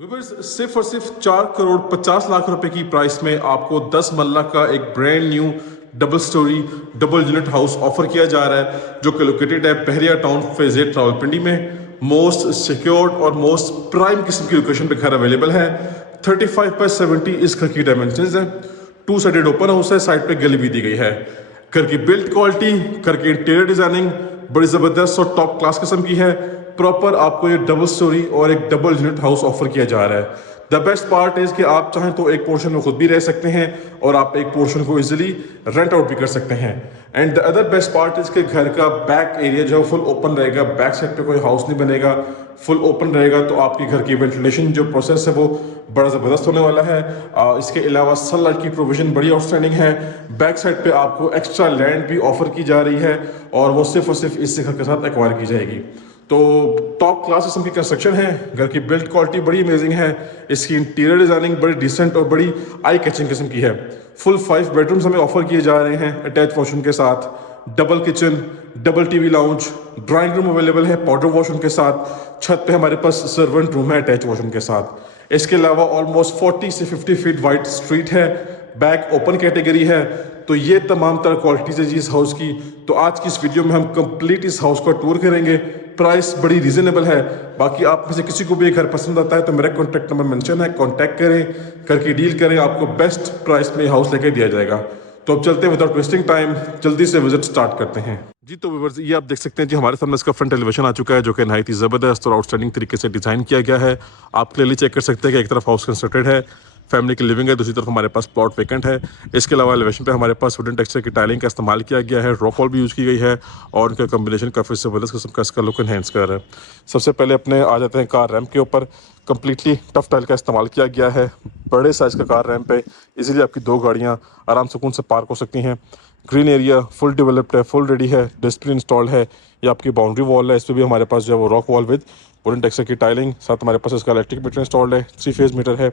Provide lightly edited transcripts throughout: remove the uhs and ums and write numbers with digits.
Viewers, सिर्फ और सिर्फ 4 करोड़ 50 लाख रुपए की प्राइस में आपको 10 मल्ला का एक brand new double storey double unit house offer किया जा रहा है, जो कि लोकेटेड है बहरिया टाउन फेज 8 रावलपिंडी में। मोस्ट सिक्योर्ड और मोस्ट प्राइम किस्म की लोकेशन पे घर अवेलेबल है। 35x70 इस घर की डायमेंशन है। 2 साइडेड ओपन हाउस है, साइड पे गली भी दी गई है। घर की बिल्ड क्वालिटी, घर की इंटीरियर डिजाइनिंग बड़ी जबरदस्त और टॉप क्लास किस्म की है। प्रॉपर आपको ये डबल स्टोरी और एक डबल यूनिट हाउस ऑफर किया जा रहा है। द बेस्ट पार्ट इज कि आप चाहें तो एक पोर्शन में खुद भी रह सकते हैं और आप एक पोर्शन को इजीली रेंट आउट भी कर सकते हैं। And the other best part is कि घर का बैक एरिया जो फुल ओपन रहेगा, बैक साइड पे कोई हाउस नहीं बनेगा, फुल ओपन रहेगा, तो आपकी घर की वेंटिलेशन जो प्रोसेस है वो बड़ा ज़बरदस्त होने वाला है। इसके अलावा सनलाइट की प्रोविजन बड़ी आउटस्टैंडिंग है। बैक साइड पे आपको एक्स्ट्रा लैंड भी ऑफर की जा रही है और वो सिर्फ और सिर्फ इस घर के साथ एक्वायर की जाएगी। तो टॉप क्लास किस्म की कंस्ट्रक्शन है। घर की बिल्ड क्वालिटी बड़ी अमेजिंग है। इसकी इंटीरियर डिजाइनिंग बड़ी डिसेंट और बड़ी आई कैचिंग किस्म की है। फुल 5 बेडरूम्स हमें ऑफर किए जा रहे हैं अटैच वॉशरूम के साथ, double kitchen, double TV lounge, drawing room available है पाउडर वॉशरूम के साथ। छत पे हमारे पास सर्वेंट रूम है अटैच वॉशरूम के साथ। इसके अलावा ऑलमोस्ट 40 से 50 फीट वाइड स्ट्रीट है, बैक ओपन कैटेगरी है। तो ये तमाम तरह क्वालिटीज है जी इस हाउस की। तो आज की इस वीडियो में हम कंप्लीट इस हाउस का टूर करेंगे। प्राइस बड़ी रीजनेबल है। बाकी आप में से किसी को भी ये घर पसंद आता है तो मेरा कॉन्टैक्ट नंबर मेंशन है, कॉन्टैक्ट करें, करके डील करें, आपको बेस्ट प्राइस में हाउस लेके दिया जाएगा। तो अब चलते हैं विदाउट वेस्टिंग टाइम, जल्दी से विजिट स्टार्ट करते हैं जी। तो व्यूअर्स, ये आप देख सकते हैं जी, हमारे सामने इसका फ्रंट एलिवेशन आ चुका है, जो कि नहायत ही ज़बरदस्त और आउटस्टैंडिंग तरीके से डिज़ाइन किया गया है। आप क्लियरली चेक कर सकते हैं कि एक तरफ हाउस कंस्ट्रक्टेड है, फैमिली की लिविंग है, दूसरी तरफ हमारे पास प्लॉट वेकेंट है। इसके अलावा एलिवेशन पे हमारे पास वुडन टेक्सचर की टाइलिंग का इस्तेमाल किया गया है, रॉक वॉल भी यूज़ की गई है और उनका कॉम्बिनेशन काफ़ी ज़बरदस्त किस्म का इसका लुक एनहेंस कर रहा है। सबसे पहले अपने आ जाते हैं कार रैम्प के ऊपर। कंप्लीटली टफ टाइल का इस्तेमाल किया गया है। बड़े साइज़ का कार रैम्प है, इजीली आपकी 2 गाड़ियाँ आराम सुकून से पार्क हो सकती हैं। ग्रीन एरिया फुल डेवलप्ड है, फुल रेडी है, डिस्प्ले इंस्टॉल्ड है। ये आपकी बाउंड्री वॉल है, इस पर भी हमारे पास जो है वो rock wall with wooden texture की टाइलिंग, साथ हमारे पास इसका इलेक्ट्रिक मीटर इंस्टॉल्ड है, 3 फेज मीटर है।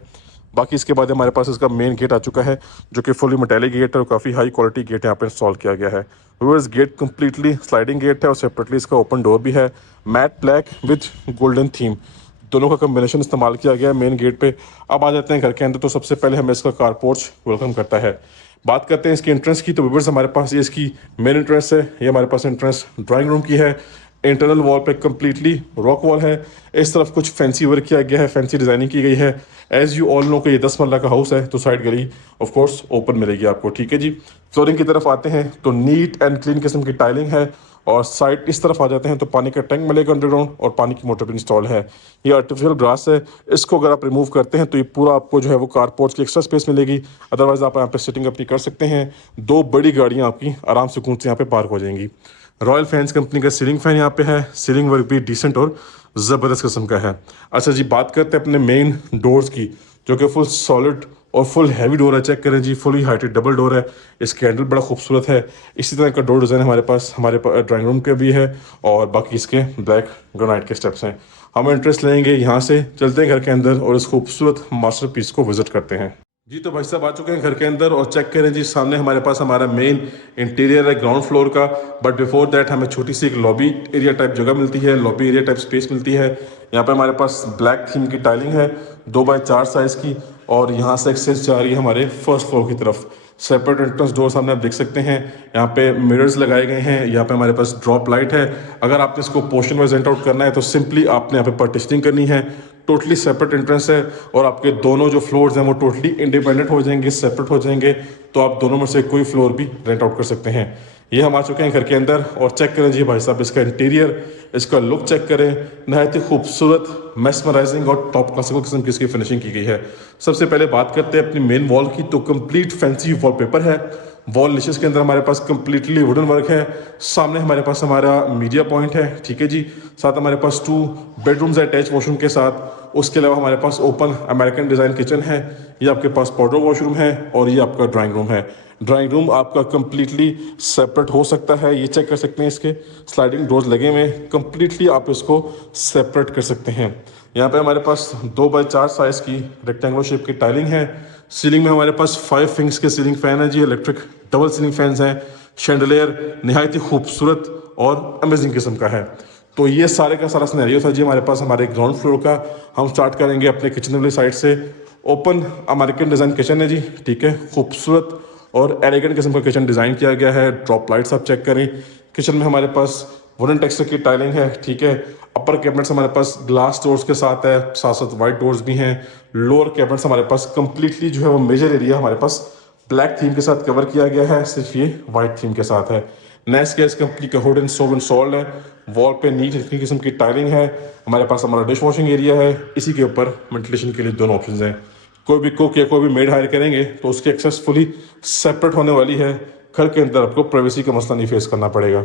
बाकी इसके बाद हमारे पास इसका मेन गेट आ चुका है, जो कि फुली मेटालिक गेट है और काफ़ी हाई क्वालिटी गेट यहाँ पे इंस्टॉल किया गया है। Viewers, gate completely sliding gate है और सेपरेटली इसका ओपन डोर भी है, matt black with golden theme, दोनों का कॉम्बिनेशन इस्तेमाल किया गया है मेन गेट पे। अब आ जाते हैं घर के अंदर। तो सबसे पहले हमें इसका कार पोर्च वेलकम करता है। बात करते हैं इसकी एंट्रेंस की। तो व्यूअर्स, हमारे पास ये इसकी मेन एंट्रेंस है। ये हमारे पास एंट्रेंस ड्राइंग रूम की है। इंटरनल वॉल पे कम्प्लीटली रॉक वॉल है। इस तरफ कुछ फैंसी वर्क किया गया है, फैंसी डिजाइनिंग की गई है। एज यू ऑल नो कि ये 10 मरला का हाउस है, तो साइड गली ऑफ कोर्स ओपन मिलेगी आपको। ठीक है जी। फ्लोरिंग की तरफ आते हैं तो नीट एंड क्लीन किस्म की टाइलिंग है और साइड इस तरफ आ जाते हैं तो पानी का टैंक मिलेगा अंडरग्राउंड और पानी की मोटर भी इंस्टॉल है। ये आर्टिफिशियल ग्रास है, इसको अगर आप रिमूव करते हैं तो ये पूरा आपको जो है वो कार पोर्च की एक्स्ट्रा स्पेस मिलेगी। अदरवाइज आप यहाँ पे सिटिंग अपनी कर सकते हैं। 2 बड़ी गाड़ियाँ आपकी आराम सुकून से यहाँ पे पार्क हो जाएंगी। रॉयल फैंस कंपनी का सीलिंग फैन यहाँ पे है। सीलिंग वर्क भी डिसेंट और ज़बरदस्त किस्म का है। अच्छा जी, बात करते हैं अपने मेन डोर्स की, जो कि फुल सॉलिड और फुल हैवी डोर है। चेक करें जी, फुली हाइटेड डबल डोर है। इसके हैंडल बड़ा खूबसूरत है। इसी तरह का डोर डिज़ाइन हमारे पास ड्राइंग रूम के भी है और बाकी इसके ब्लैक ग्रेनाइट के स्टेप्स हैं। हम इंटरेस्ट लेंगे यहाँ से, चलते हैं घर के अंदर और इस खूबसूरत मास्टरपीस को विजिट करते हैं जी। तो भाई साहब आ चुके हैं घर के अंदर और चेक करें जी, सामने हमारे पास हमारा मेन इंटीरियर है ग्राउंड फ्लोर का। बट बिफोर दैट हमें छोटी सी एक लॉबी एरिया टाइप जगह मिलती है, लॉबी एरिया टाइप स्पेस मिलती है। यहाँ पे हमारे पास ब्लैक थीम की टाइलिंग है 2x4 साइज की और यहाँ से एक्सेस जा रही है हमारे फर्स्ट फ्लोर की तरफ। सेपरेट एंट्रेंस डोर सामने आप देख सकते हैं। यहाँ पे मिरर्स लगाए गए हैं। यहाँ पे हमारे पास ड्रॉप लाइट है। अगर आपने इसको पोर्शन वाइज रेंट आउट करना है तो सिंपली आपने यहाँ पे पार्टीशनिंग करनी है। टोटली सेपरेट एंट्रेंस है और आपके दोनों जो फ्लोर्स हैं वो टोटली इंडिपेंडेंट हो जाएंगे, सेपरेट हो जाएंगे। तो आप दोनों में से कोई फ्लोर भी रेंट आउट कर सकते हैं। ये हम आ चुके हैं घर के अंदर और चेक करें जी भाई साहब, इसका इंटीरियर, इसका लुक चेक करें। नहायत ही खूबसूरत, मेस्मराइजिंग और टॉप क्लासिकल किस्म की इसकी फिनिशिंग की गई है। सबसे पहले बात करते हैं अपनी मेन वॉल की। तो कंप्लीट फैंसी वॉलपेपर है। वॉल निशेस के अंदर हमारे पास कंप्लीटली वुडन वर्क है। सामने हमारे पास हमारा मीडिया पॉइंट है। ठीक है जी। साथ हमारे पास 2 बेडरूम्स है अटैच वॉशरूम के साथ। उसके अलावा हमारे पास ओपन अमेरिकन डिज़ाइन किचन है। ये आपके पास पाउडर वॉशरूम है और ये आपका ड्राइंग रूम है। ड्राइंग रूम आपका कंप्लीटली सेपरेट हो सकता है। ये चेक कर सकते हैं, इसके स्लाइडिंग डोर्स लगे हुए हैं। कंप्लीटली आप इसको सेपरेट कर सकते हैं। यहाँ पे हमारे पास 2x4 साइज की रेक्टेंगुलर शेप की टाइलिंग है। सीलिंग में हमारे पास 5 फिंग्स के सीलिंग फैन है जी, इलेक्ट्रिक डबल सीलिंग फैंस हैं। शैंडलियर नहायत ही खूबसूरत और अमेजिंग किस्म का है। तो ये सारे का सारा सिनेरियो था जी हमारे पास हमारे ग्राउंड फ्लोर का। हम स्टार्ट करेंगे अपने किचन वाली साइड से। ओपन अमेरिकन डिज़ाइन किचन है जी, ठीक है, खूबसूरत और एलिगेंट किस्म का किचन डिज़ाइन किया गया है। ड्रॉप लाइट्स आप चेक करें। किचन में हमारे पास वुडन टेक्सचर की टाइलिंग है, ठीक है। अपर कैबिनेट्स हमारे पास ग्लास डोर्स के साथ है, साथ साथ वाइट डोर्स भी हैं। लोअर कैबिनेट्स हमारे पास कंप्लीटली जो है वो मेजर एरिया हमारे पास ब्लैक थीम के साथ कवर किया गया है, सिर्फ ये वाइट थीम के साथ है। नेक्स्ट गैस कंपनी का हुड एंड स्टोव इंस्टॉल्ड है। वॉल पे नीट इतनी किस्म की टाइलिंग है। हमारे पास हमारा डिश वॉशिंग एरिया है, इसी के ऊपर वेंटिलेशन के लिए दोनों ऑप्शन हैं। कोई भी कुक या कोई भी मेड हायर करेंगे तो उसकी एक्सेस फुली सेपरेट होने वाली है। घर के अंदर आपको प्राइवेसी का मसला नहीं फेस करना पड़ेगा।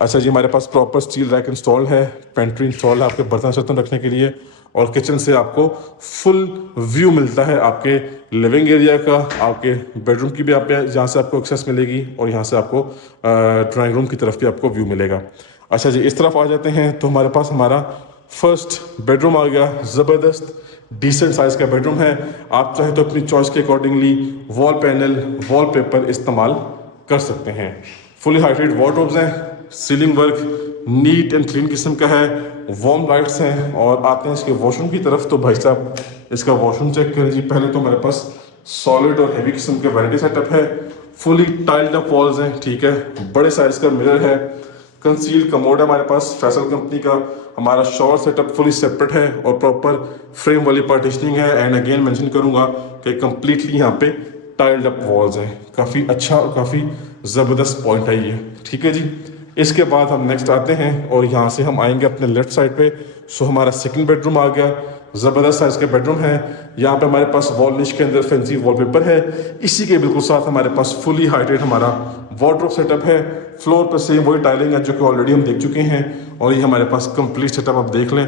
अच्छा जी, हमारे पास प्रॉपर स्टील रैक इंस्टॉल है, पेंट्री इंस्टॉल है आपके बर्तन शर्तन रखने के लिए। और किचन से आपको फुल व्यू मिलता है आपके लिविंग एरिया का, आपके बेडरूम की भी आप जहाँ से आपको एक्सेस मिलेगी, और यहाँ से आपको ड्राइंग रूम की तरफ भी आपको व्यू मिलेगा। अच्छा जी, इस तरफ आ जाते हैं तो हमारे पास हमारा फर्स्ट बेडरूम आ गया। ज़बरदस्त डिसेंट साइज़ का बेडरूम है। आप चाहे तो अपनी चॉइस के accordingly wall panel, wall paper इस्तेमाल कर सकते हैं। फुली हाइटेड वार्डरोब्स हैं, ceiling work neat and clean किस्म का है, वार्म लाइट्स हैं। और आते हैं इसके वॉशरूम की तरफ तो भाई साहब इसका वॉशरूम चेक करें जी। पहले तो हमारे पास सॉलिड और हैवी किस्म के वैनिटी सेटअप है, फुली टाइल्ड अप वॉल्स हैं, ठीक है। बड़े साइज का मिरर है, कंसील कमोड है हमारे पास फैसल कंपनी का। हमारा शॉवर सेटअप फुली सेपरेट है और प्रॉपर फ्रेम वाली पार्टीशनिंग है। एंड अगेन मेंशन करूंगा कि कंप्लीटली यहाँ पे टाइल्ड अप वॉल्स हैं। काफ़ी अच्छा और काफ़ी ज़बरदस्त पॉइंट है ये, ठीक है जी। इसके बाद हम नेक्स्ट आते हैं और यहाँ से हम आएंगे अपने लेफ्ट साइड पे। सो हमारा सेकंड बेडरूम आ गया। ज़बरदस्त साइज का बेडरूम है। यहाँ पे हमारे पास वॉल निश के अंदर फैंसी वॉलपेपर है। इसी के बिल्कुल साथ हमारे पास फुली हाइटेड हमारा वार्डरोब सेटअप है। फ्लोर पर सेम वही टाइलिंग है जो कि ऑलरेडी हम देख चुके हैं। और ये हमारे पास कंप्लीट सेटअप आप देख लें।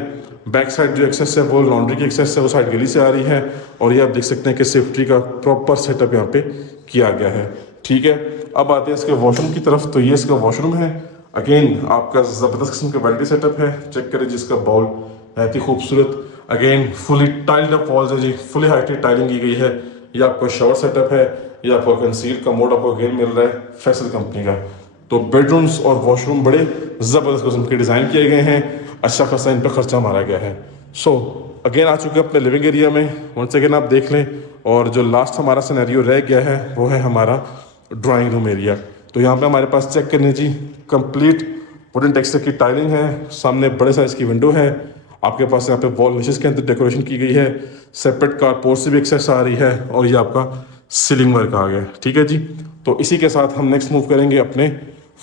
बैक साइड जो एक्सेस है वो लॉन्ड्री की एक्सेस है, वो साइड गली से आ रही है। और ये आप देख सकते हैं कि सेफ्टी का प्रॉपर सेटअप यहाँ पे किया गया है, ठीक है। अब आते हैं इसके वॉशरूम की तरफ। तो ये इसका वॉशरूम है। अगेन आपका ज़बरदस्त किस्म का वैनिटी सेटअप है, चेक करें जिसका बाउल बहुत ही खूबसूरत। Again fully tiled up walls है जी, फुली हाइटेड टाइलिंग की गई है। ये आपका शावर सेटअप है, ये आपको कंसील कमोड आपको अगेन मिल रहा है फैसल कंपनी का। तो बेडरूम्स और वॉशरूम बड़े ज़बरदस्त किस्म के डिज़ाइन किए गए हैं। अच्छा खासा इन पर खर्चा मारा गया है। सो अगेन आ चुके हैं अपने लिविंग एरिया में। वंस अगेन आप देख लें। और जो लास्ट हमारा सिनेरियो रह गया है वो है हमारा ड्राइंग रूम एरिया। तो यहाँ पे हमारे पास चेक करने जी कंप्लीट वुडन टेक्सचर की टाइलिंग है। सामने बड़े साइज की विंडो है। आपके पास यहाँ पे वॉल निशेस के अंदर डेकोरेशन की गई है। सेपरेट कारपोर्ट से भी एक्सेस आ रही है। और ये आपका सीलिंग वर्क आ गया, ठीक है जी। तो इसी के साथ हम नेक्स्ट मूव करेंगे अपने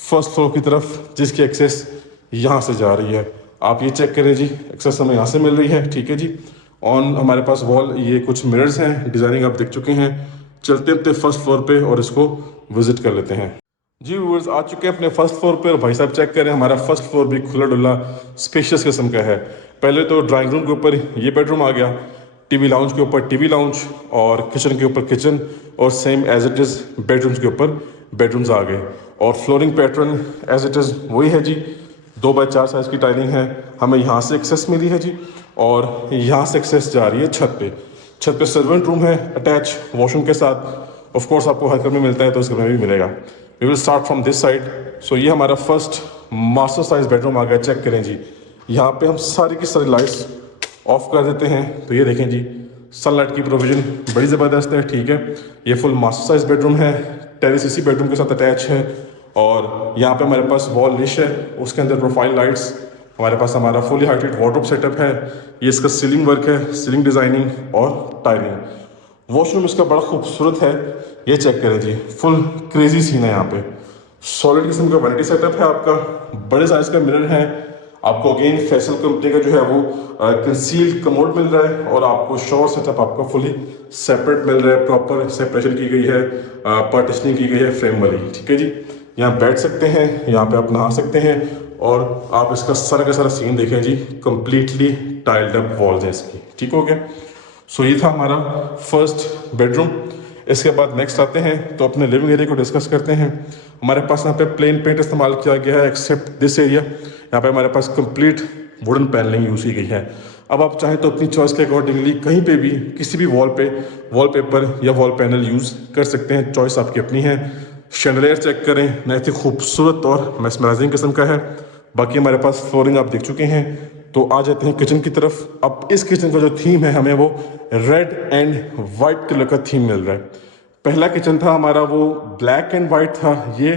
फर्स्ट फ्लोर की तरफ, जिसकी एक्सेस यहाँ से जा रही है। आप ये चेक करें जी, एक्सेस हमें यहाँ से मिल रही है, ठीक है जी। ऑन हमारे पास वॉल ये कुछ मिरर्स हैं, डिज़ाइनिंग आप देख चुके हैं। चलते हैं फर्स्ट फ्लोर पे और इसको विजिट कर लेते हैं जी। व्यूअर्स आ चुके हैं अपने फर्स्ट फ्लोर पे और भाई साहब चेक करें हमारा फर्स्ट फ्लोर भी खुला डुला स्पेशियस किस्म का है। पहले तो ड्राइंग रूम के ऊपर ये बेडरूम आ गया, टीवी लाउंज के ऊपर टीवी लाउंज, और किचन के ऊपर किचन, और same as it is bedrooms के ऊपर बेडरूम्स आ गए। और flooring pattern as it is वही है जी, 2x4 साइज़ की टाइलिंग है। हमें यहाँ से एक्सेस मिली है जी, और यहाँ से एक्सेस जा रही है छत पे। छत पे सर्वेंट रूम है अटैच वॉशरूम के साथ। ऑफ कोर्स आपको हर घर में मिलता है तो इस घर में भी मिलेगा। We will start from this side. So ये हमारा फर्स्ट मास्टर साइज बेडरूम आ गया। चेक करें जी, यहाँ पे हम सारी की सारी लाइट्स ऑफ कर देते हैं। तो ये देखें जी, सनलाइट की प्रोविजन बड़ी ज़बरदस्त है, ठीक है। ये फुल मास्टर साइज बेडरूम है, टेरेस इसी बेडरूम के साथ अटैच है। और यहाँ पे हमारे पास वॉल निश है, उसके अंदर प्रोफाइल लाइट्स। हमारे पास हमारा फुली हाइटेड वार्डरोब सेटअप है। ये इसका सीलिंग वर्क है, सीलिंग डिज़ाइनिंग और टाइलिंग। वॉशरूम इसका बड़ा खूबसूरत है, ये चेक करें जी, फुल क्रेजी सीन है। यहाँ पे सॉलिड किस्म का वैनिटी सेटअप है आपका, बड़े साइज का मिरर है। आपको अगेन फैसल कंपनी का जो है वो कंसील कमोड मिल रहा है। और आपको शॉवर सेटअप आपका फुली सेपरेट मिल रहा है, प्रॉपर सेपरेशन की गई है, पार्टीशनिंग की गई है फ्रेम वाली, ठीक है जी। यहाँ बैठ सकते हैं, यहाँ पे आप नहा सकते हैं। और आप इसका सारा का सारा सीन देखें जी, कंप्लीटली टाइल्ड अप वॉल्स है इसकी, ठीक हो गया। सो ये था हमारा फर्स्ट बेडरूम। इसके बाद नेक्स्ट आते हैं तो अपने लिविंग एरिया को डिस्कस करते हैं। हमारे पास यहाँ पे प्लेन पेंट इस्तेमाल किया गया है एक्सेप्ट दिस एरिया। यहाँ पे हमारे पास कंप्लीट वुडन पैनलिंग यूज़ की गई है। अब आप चाहें तो अपनी चॉइस के अकॉर्डिंगली कहीं पे भी किसी भी वॉल पे वॉलपेपर या वॉल पैनल यूज़ कर सकते हैं, चॉइस आपकी अपनी है। शैंडलियर चेक करें, नहायत ही खूबसूरत और मैस्मराइजिंग किस्म का है। बाकी हमारे पास फ्लोरिंग आप देख चुके हैं। तो आ जाते हैं किचन की तरफ। अब इस किचन का जो थीम है हमें वो रेड एंड वाइट कलर का थीम मिल रहा है। पहला किचन था हमारा वो ब्लैक एंड वाइट था, ये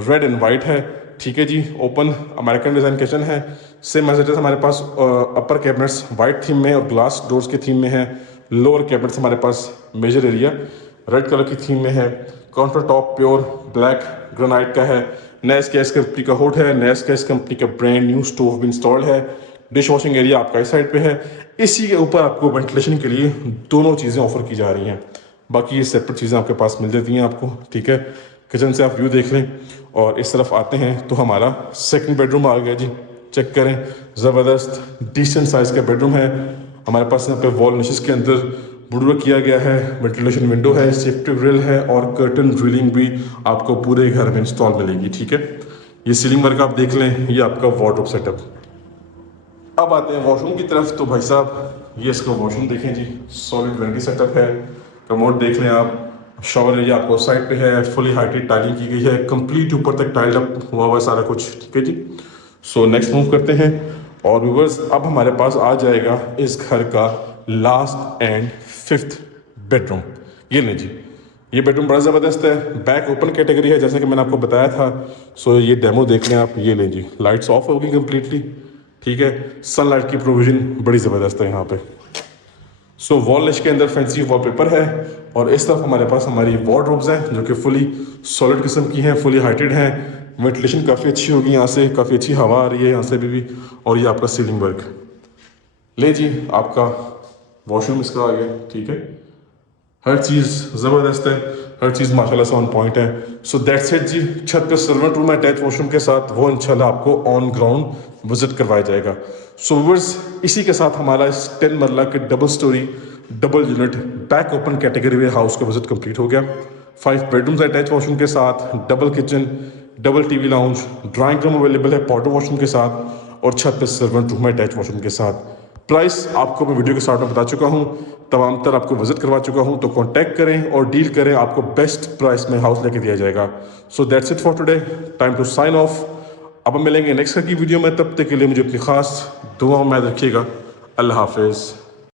रेड एंड वाइट है। ठीक है जी, ओपन अमेरिकन डिज़ाइन किचन है। सेम एज इट इज हमारे पास अपर कैबिनेट्स वाइट थीम में और ग्लास डोर्स की थीम में है। लोअर कैबिनेट्स हमारे पास मेजर एरिया रेड कलर की थीम में है। Counter top pure black granite का है। नेस गैस कंपनी का हुड है। नेस गैस कंपनी का ब्रांड न्यू स्टोव भी इंस्टॉल्ड है। डिश वॉशिंग एरिया आपका इस साइड पे है। इसी के ऊपर आपको वेंटिलेशन के लिए दोनों चीज़ें ऑफर की जा रही हैं। बाकी ये सेपरेट चीज़ें आपके पास मिल जाती हैं आपको। ठीक है, किचन से आप व्यू देख लें और इस तरफ आते हैं तो हमारा सेकंड बेडरूम आ गया जी। चेक करें, ज़बरदस्त डिसेंट साइज़ का बेडरूम है हमारे पास। यहाँ पे वॉल निशेस के अंदर वुडवर्क किया गया है। वेंटिलेशन विंडो है, सेफ्टी ग्रिल है और कर्टन ड्रिलिंग भी आपको पूरे घर में इंस्टॉल मिलेगी। ठीक है, ये सीलिंग वर्क आप देख लें, ये आपका वार्डरोब सेटअप। अब आते हैं वॉशरूम की तरफ। तो भाई साहब ये इसका वॉशरूम देखें जी, सॉलिड वैनिटी सेटअप है। कमोड देख लें आप। शॉवर एरिया आपको साइड पे है। फुली हाइटेड टाइलिंग की गई है, कंप्लीट ऊपर तक टाइल्ड अप हुआ हुआ सारा कुछ। ठीक है जी, सो नेक्स्ट मूव करते हैं। और व्यूअर्स अब हमारे पास आ जाएगा इस घर का लास्ट एंड फिफ्थ बेडरूम। ये लें जी, ये बेडरूम बड़ा ज़बरदस्त है। बैक ओपन कैटेगरी है जैसे कि मैंने आपको बताया था। सो ये डेमो देख लें आप। ये लें जी, लाइट्स ऑफ होगी कम्प्लीटली। ठीक है, सनलाइट की प्रोविजन बड़ी ज़बरदस्त है यहाँ पे। सो वॉल लिश के अंदर फैंसी वॉलपेपर है और इस तरफ हमारे पास हमारी वार्डरोब्स हैं जो कि फुली सॉलिड किस्म की हैं, फुली हाइटेड हैं। वेंटिलेशन काफ़ी अच्छी होगी, यहाँ से काफ़ी अच्छी हवा आ रही है यहाँ से भी। और ये आपका सीलिंग वर्क ले जी, आपका वॉशरूम इसका आ गया। ठीक है, हर चीज़ ज़बरदस्त है, हर चीज़ माशाल्लाह से ऑन पॉइंट है। सो दैट्स इट जी। छत पे सर्वेंट रूम है अटैच वॉशरूम के साथ, वो इंशाल्लाह आपको ऑन ग्राउंड विजिट करवाया जाएगा। सो व्यूअर्स इसी के साथ हमारा इस 10 मरला के double storey double unit back open category वे हाउस का विजिट कंप्लीट हो गया। 5 बेडरूम्स अटैच वॉशरूम के साथ, double kitchen, double TV lounge, drawing room available है पाउडर वॉशरूम के साथ और छत पे सर्वेंट रूम है अटैच वॉशरूम के साथ। प्राइस आपको मैं वीडियो के स्टार्ट में बता चुका हूँ, तमाम तर आपको विजिट करवा चुका हूँ। तो कांटेक्ट करें और डील करें, आपको बेस्ट प्राइस में हाउस लेके दिया जाएगा। So that's it for today, time to sign off. अब हम मिलेंगे नेक्स्ट की वीडियो में, तब तक के लिए मुझे अपनी खास दुआओं में याद रखिएगा। अल्लाह हाफिज़।